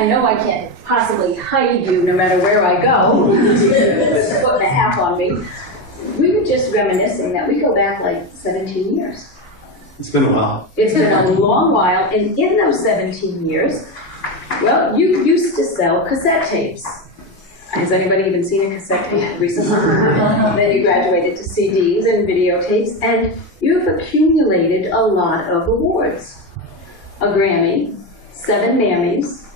I know I can't possibly hide you no matter where I go. With a foot and a half on me. We were just reminiscing that we go back like 17 years. It's been a while. It's been a long while, and in those 17 years, well, you used to sell cassette tapes. Has anybody even seen a cassette tape recently? Then you graduated to CDs and videotapes, and you've accumulated a lot of awards. A Grammy, 7 Mammys,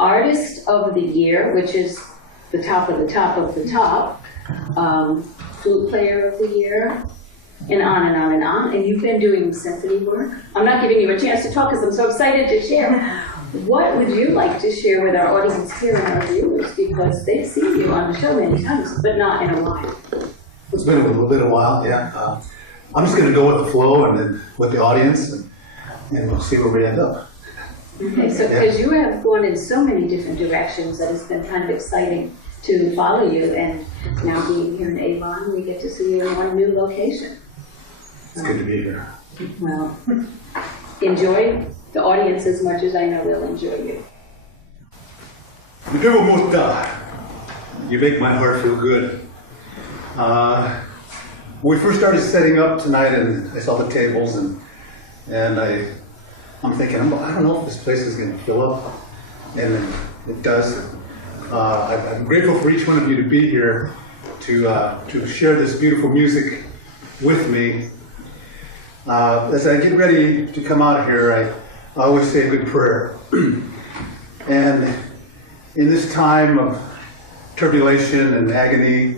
Artist of the Year, which is the top of the top of the top, Flute Player of the Year, and on and on and on. And you've been doing symphony work. I'm not giving you a chance to talk because I'm so excited to share. What would you like to share with our audience here and our viewers? Because they've seen you on the show many times, but not in a while. It's been a little bit a while, yeah. I'm just going to go with the flow and then with the audience, and we'll see where we end up. Okay, so because you have gone in so many different directions that it's been kind of exciting to follow you, and now being here in Avon, we get to see you in one new location. It's good to be here. Well, enjoy the audience as much as I know they'll enjoy you. Never most die. You make my heart feel good. When we first started setting up tonight, and I saw the tables, and I'm thinking, I don't know if this place is going to fill up, and it does. I'm grateful for each one of you to be here to share this beautiful music with me. As I get ready to come out of here, I always say a good prayer. And in this time of turbulation and agony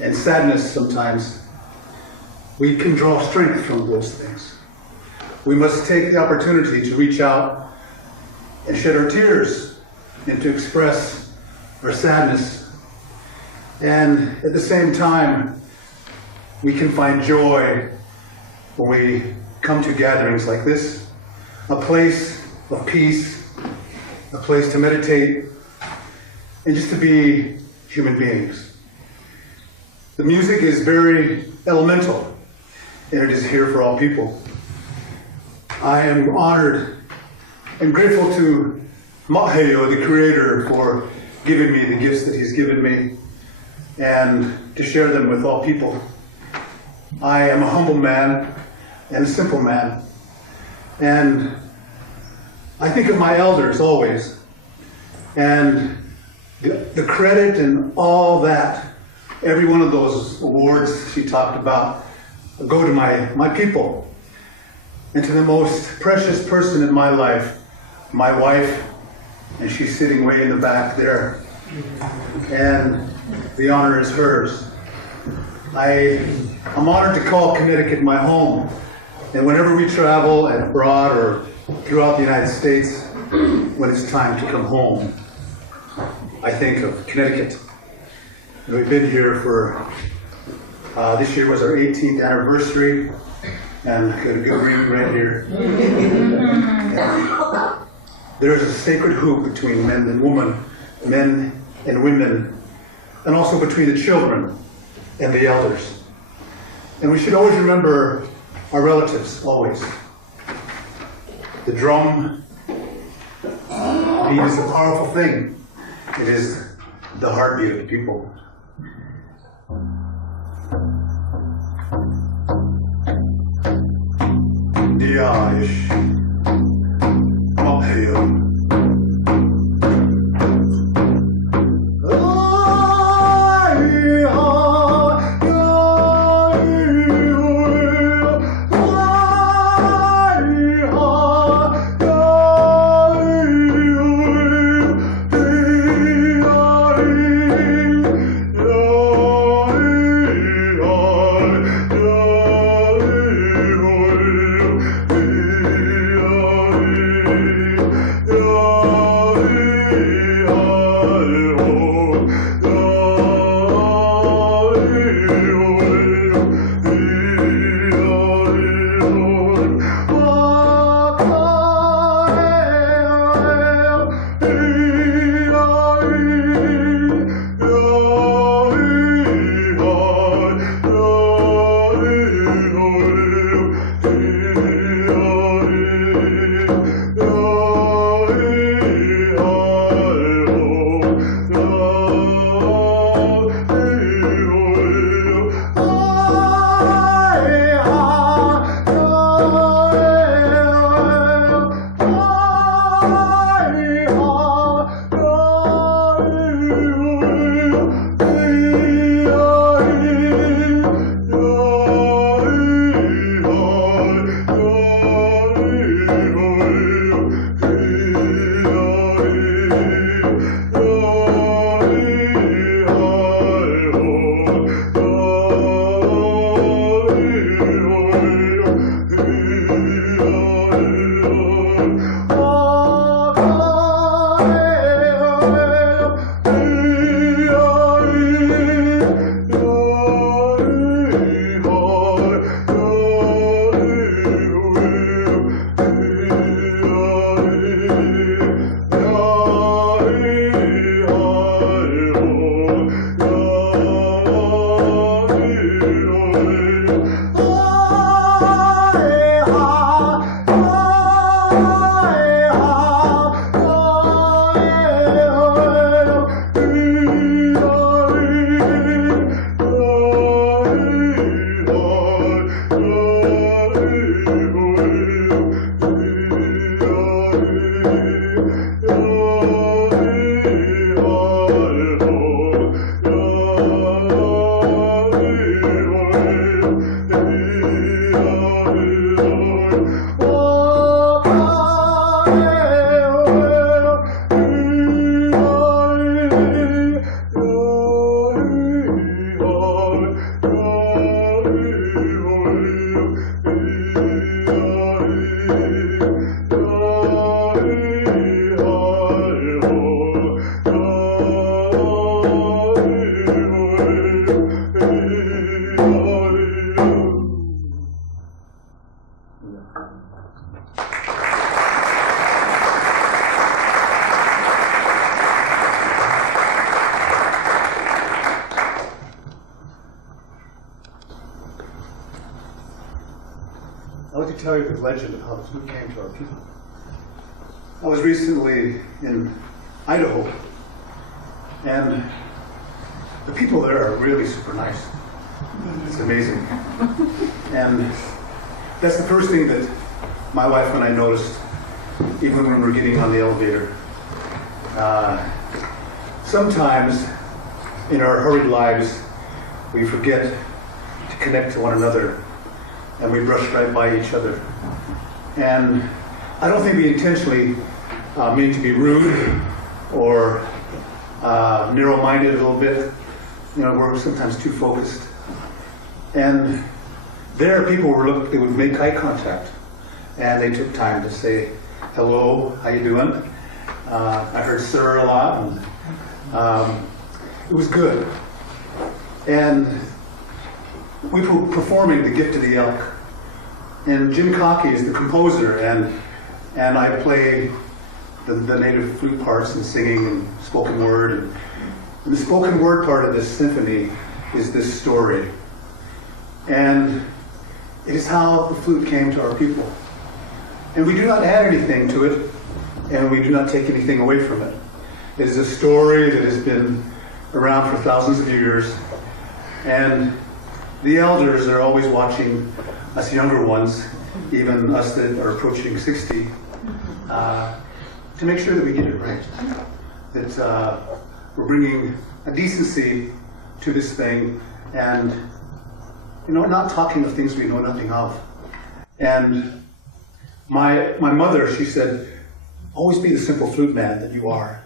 and sadness sometimes, we can draw strength from those things. We must take the opportunity to reach out and shed our tears and to express our sadness. And at the same time, we can find joy when we come to gatherings like this, a place of peace, a place to meditate, and just to be human beings. The music is very elemental, and it is here for all people. I am honored and grateful to Maheo, the Creator, for giving me the gifts that He's given me, and to share them with all people. I am a humble man and a simple man, and I think of my elders always, and the credit and all that, every one of those awards she talked about, go to my people, and to the most precious person in my life, my wife, and she's sitting way in the back there, and the honor is hers. I'm honored to call Connecticut my home, and whenever we travel and abroad or throughout the United States, when it's time to come home, I think of Connecticut. And we've been here for, this year was our 18th anniversary, and got a good ring right here. There is a sacred hoop between men and women, and also between the children and the elders. And we should always remember our relatives, always. The drum beat is a powerful thing. It is the heartbeat of the people. Diash, Maheo. I'd like to tell you the legend of how the flute came to our people. I was recently in Idaho, and the people there are really super nice. It's amazing. And that's the first thing that my wife and I noticed, even when we were getting on the elevator. Sometimes in our hurried lives, we forget to connect to one another, and we brush right by each other. And I don't think we intentionally mean to be rude or narrow-minded a little bit. You know, we're sometimes too focused. And there, people they would make eye contact, and they took time to say, hello, how you doing? I heard sir a lot, and it was good. And we were performing The Gift of the Elk. And Jim Cockey is the composer, and I play the native flute parts and singing and spoken word. And the spoken word part of this symphony is this story. And it is how the flute came to our people. And we do not add anything to it, and we do not take anything away from it. It is a story that has been around for thousands of years, and the elders are always watching us younger ones, even us that are approaching 60, to make sure that we get it right. That we're bringing a decency to this thing, and not talking of things we know nothing of. And my mother, she said, always be the simple flute man that you are.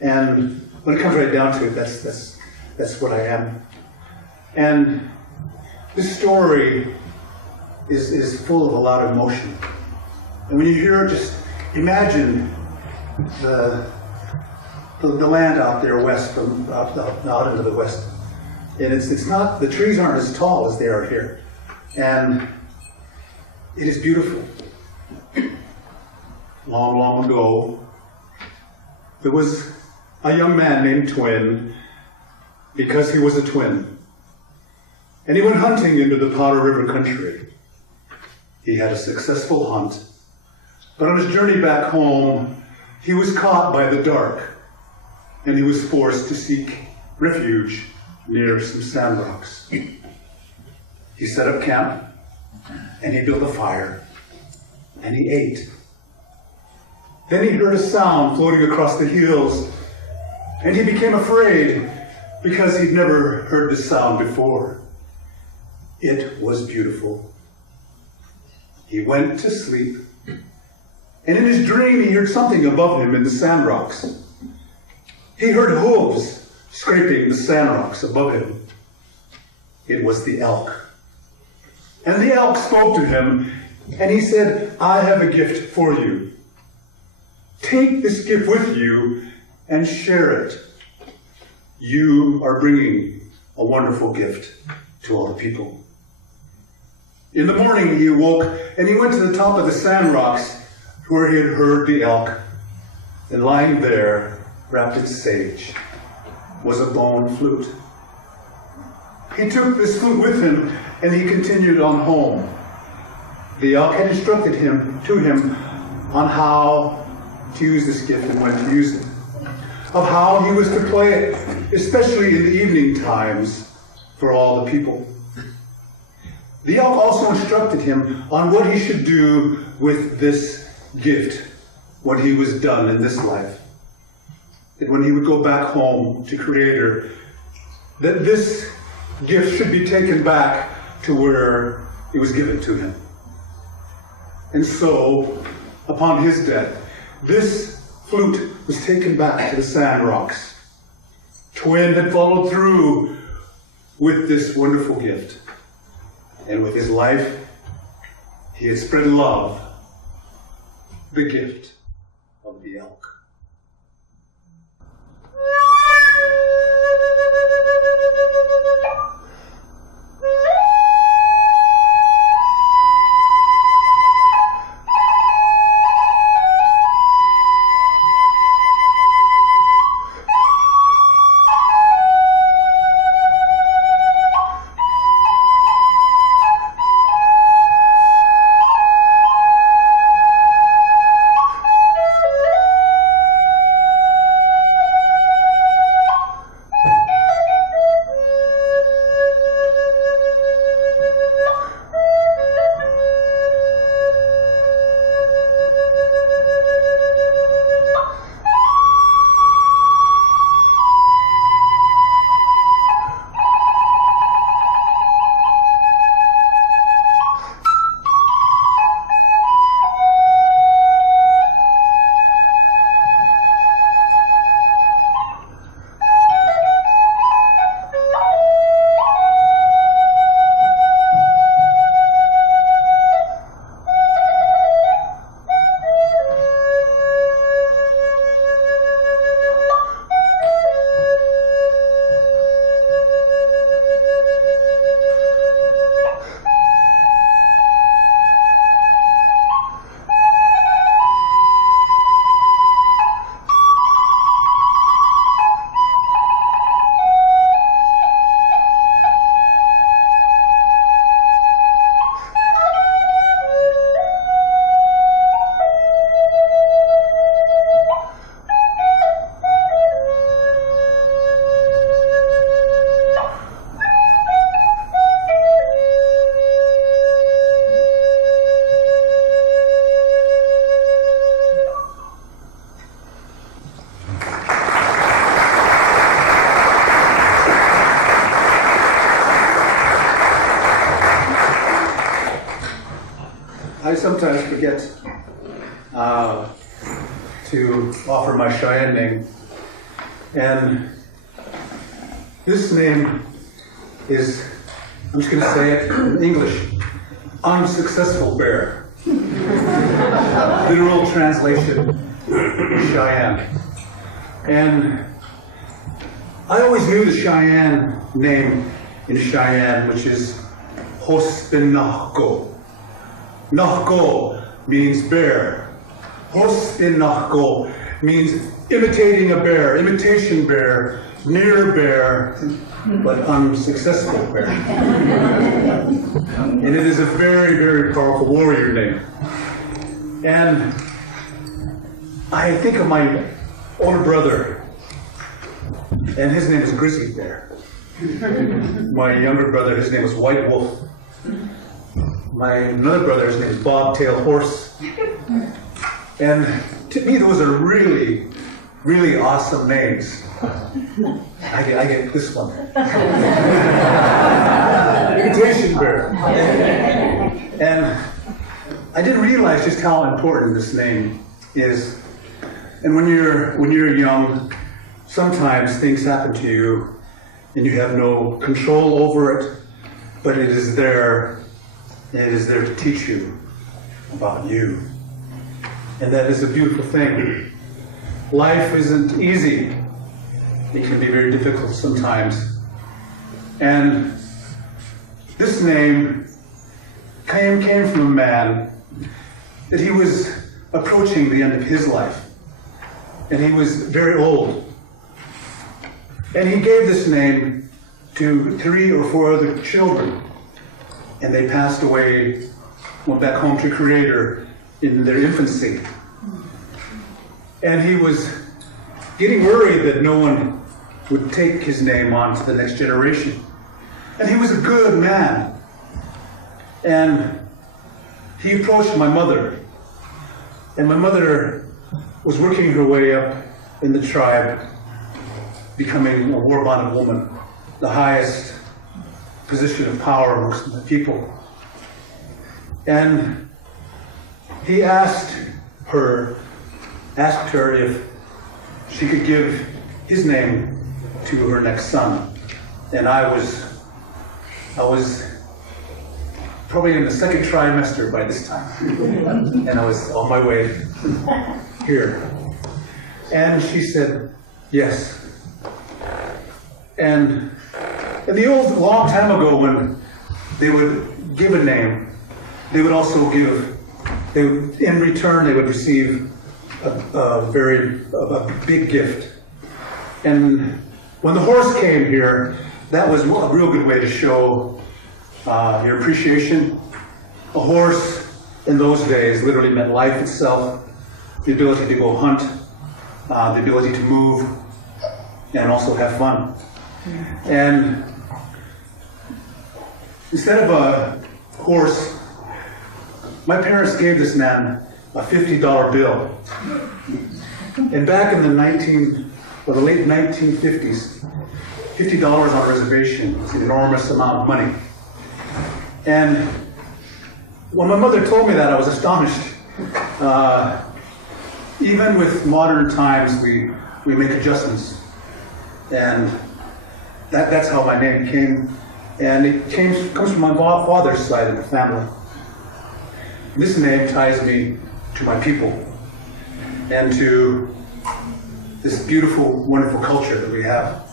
And when it comes right down to it, that's what I am. And this story is full of a lot of emotion. And when you hear it, just imagine the land out there west, out into the west. And it's not, the trees aren't as tall as they are here. And it is beautiful. Long, long ago, there was a young man named Twin, because he was a twin. And he went hunting into the Powder River country. He had a successful hunt, but on his journey back home, he was caught by the dark, and he was forced to seek refuge near some sand rocks. He set up camp, and he built a fire, and he ate. Then he heard a sound floating across the hills, and he became afraid because he'd never heard this sound before. It was beautiful. He went to sleep, and in his dream he heard something above him in the sand rocks. He heard hooves scraping the sand rocks above him. It was the elk. And the elk spoke to him, and he said, I have a gift for you. Take this gift with you and share it. You are bringing a wonderful gift to our people. In the morning he awoke, and he went to the top of the sand rocks where he had heard the elk. And lying there, wrapped in sage, was a bone flute. He took this flute with him, and he continued on home. The elk had instructed him on how to use this gift and when to use it, of how he was to play it, especially in the evening times for all the people. The elk also instructed him on what he should do with this gift when he was done in this life. That when he would go back home to Creator, that this gift should be taken back to where it was given to him. And so, upon his death, this flute was taken back to the sand rocks. Twin had followed through with this wonderful gift. And with his life, he had spread love, the gift of the elk. I sometimes forget to offer my Cheyenne name. And this name is, I'm just going to say it in English, unsuccessful bear. Literal translation, Cheyenne. And I always knew the Cheyenne name in Cheyenne, which is Hospinahgo. Nahgo means bear. Hospinahgo means imitating a bear, imitation bear, near bear, but unsuccessful bear. And it is a very, very powerful warrior name. And I think of my older brother, and his name is Grizzly Bear. My younger brother, his name is White Wolf. My another brother, his name is Bobtail Horse. And to me, those are really, really awesome names. I get this one. Imitation bear. And I didn't realize just how important this name is. And when you're young, sometimes things happen to you and you have no control over it, but it is there. It is there to teach you about you. And that is a beautiful thing. Life isn't easy. It can be very difficult sometimes. And this name came from a man that he was approaching the end of his life. And he was very old. And he gave this name to 3 or 4 other children. And they passed away, went back home to Creator in their infancy. And he was getting worried that no one would take his name on to the next generation. And he was a good man. And he approached my mother. And my mother was working her way up in the tribe, becoming a war-bonded woman, the highest position of power amongst the people. And he asked her if she could give his name to her next son. And I was probably in the 2nd trimester by this time. And I was on my way here. And she said, yes. And in the long time ago, when they would give a name, they would also in return, they would receive a big gift. And when the horse came here, that was a real good way to show your appreciation. A horse in those days literally meant life itself, the ability to go hunt, the ability to move, and also have fun. And instead of a horse, my parents gave this man a $50 bill. And back in the late 1950s, $50 on a reservation was an enormous amount of money. And when my mother told me that, I was astonished. Even with modern times, we make adjustments. And that's how my name came. And it comes from my father's side of the family. This name ties me to my people and to this beautiful, wonderful culture that we have.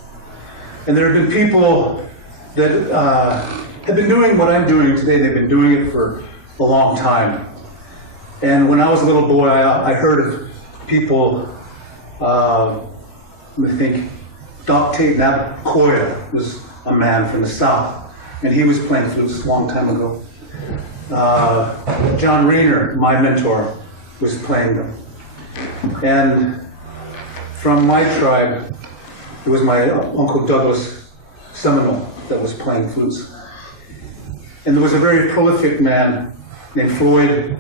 And there have been people that have been doing what I'm doing today. They've been doing it for a long time. And when I was a little boy, I heard of people, let me think, Doc Tate Nabakoya was a man from the South, and he was playing flutes a long time ago. John Rayner, my mentor, was playing them. And from my tribe, it was my Uncle Douglas Seminole that was playing flutes. And there was a very prolific man named Floyd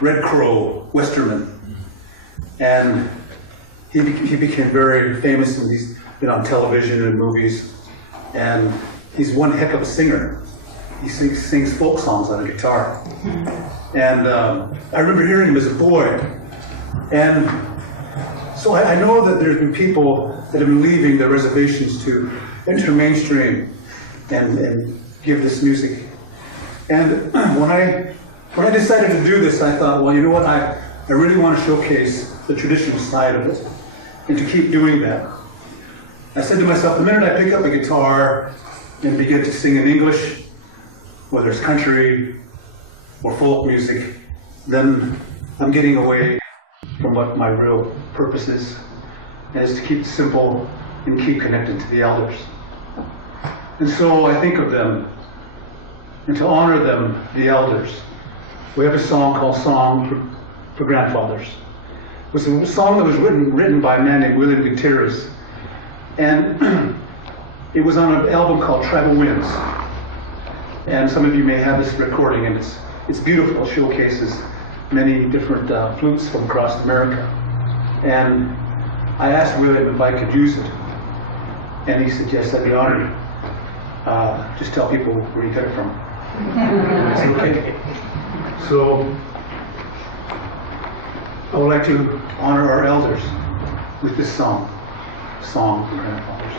Red Crow Westerman. And he became very famous, and he's been on television and movies. And he's one heck of a singer. He sings folk songs on a guitar. And I remember hearing him as a boy. And so I know that there's been people that have been leaving their reservations to enter mainstream and give this music. And when I decided to do this, I thought, well, you know what, I really want to showcase the traditional side of it, and to keep doing that. I said to myself, the minute I pick up a guitar and begin to sing in English, whether it's country or folk music, then I'm getting away from what my real purpose is, and is to keep it simple and keep connected to the elders. And so I think of them, and to honor them, the elders, we have a song called Song for Grandfathers. It was a song that was written by a man named William Gutierrez, and it was on an album called Tribal Winds. And some of you may have this recording, and it's beautiful. It showcases many different flutes from across America. And I asked William if I could use it, and he said, yes, I'd be honored. Just tell people where you got it from. I said, okay. So I would like to honor our elders with this song, Song for Grandfathers.